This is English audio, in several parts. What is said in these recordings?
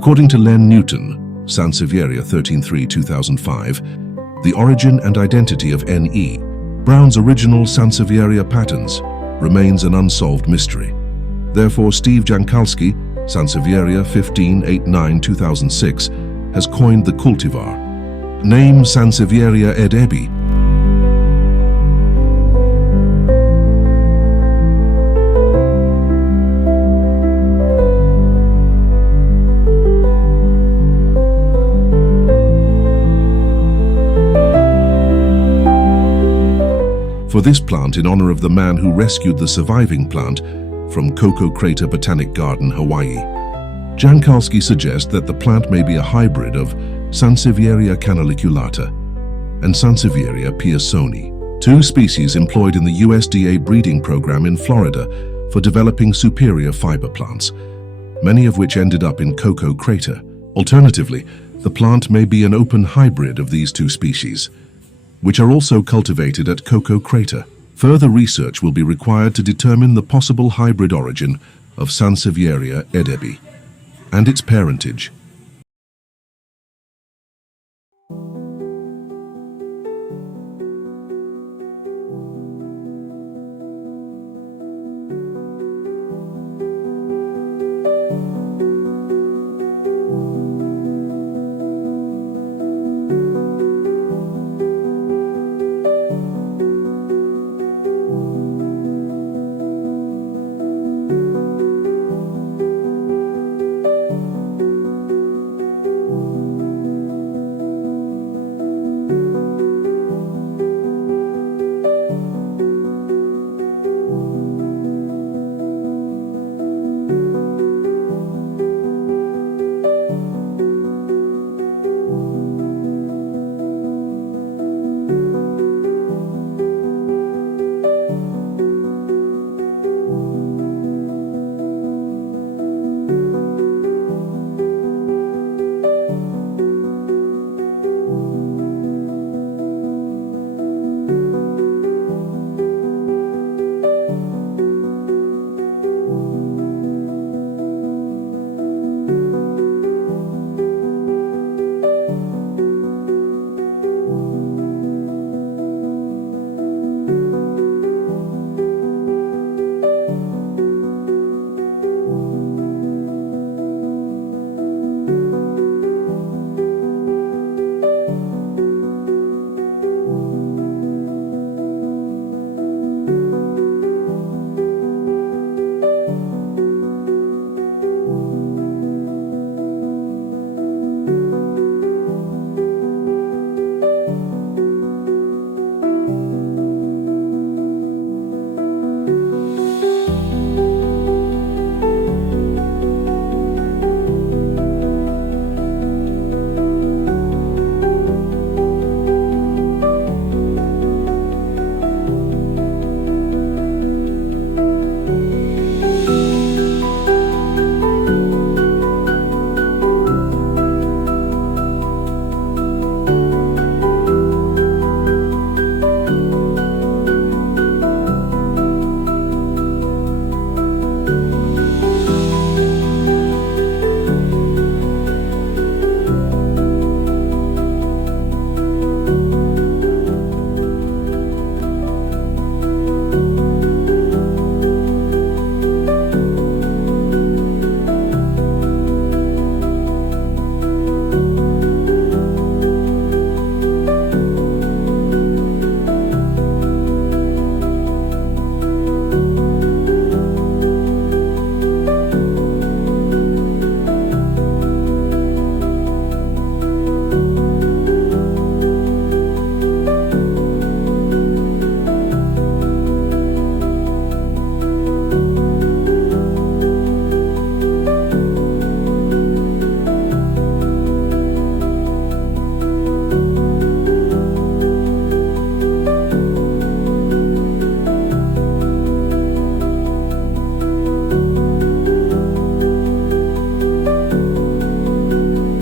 According to Len Newton, Sansevieria 13.3, 2005, the origin and identity of N.E., Brown's original Sansevieria Patens, remains an unsolved mystery. Therefore, Steve Jankalski, Sansevieria 15.8.9, 2006, has coined the cultivar. Name Sansevieria edebi. For this plant, in honor of the man who rescued the surviving plant from Cocoa Crater Botanic Garden, Hawaii, Jankalski suggests that the plant may be a hybrid of Sansevieria canaliculata and Sansevieria pearsoni, two species employed in the USDA breeding program in Florida for developing superior fiber plants, many of which ended up in Cocoa Crater. Alternatively, the plant may be an open hybrid of these two species, which are also cultivated at Cocoa Crater. Further research will be required to determine the possible hybrid origin of Sansevieria edebi and its parentage.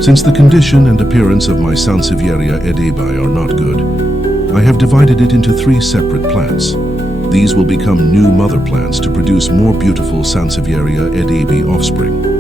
Since the condition and appearance of my Sansevieria edebi are not good, I have divided it into 3 separate plants. These will become new mother plants to produce more beautiful Sansevieria edebi offspring.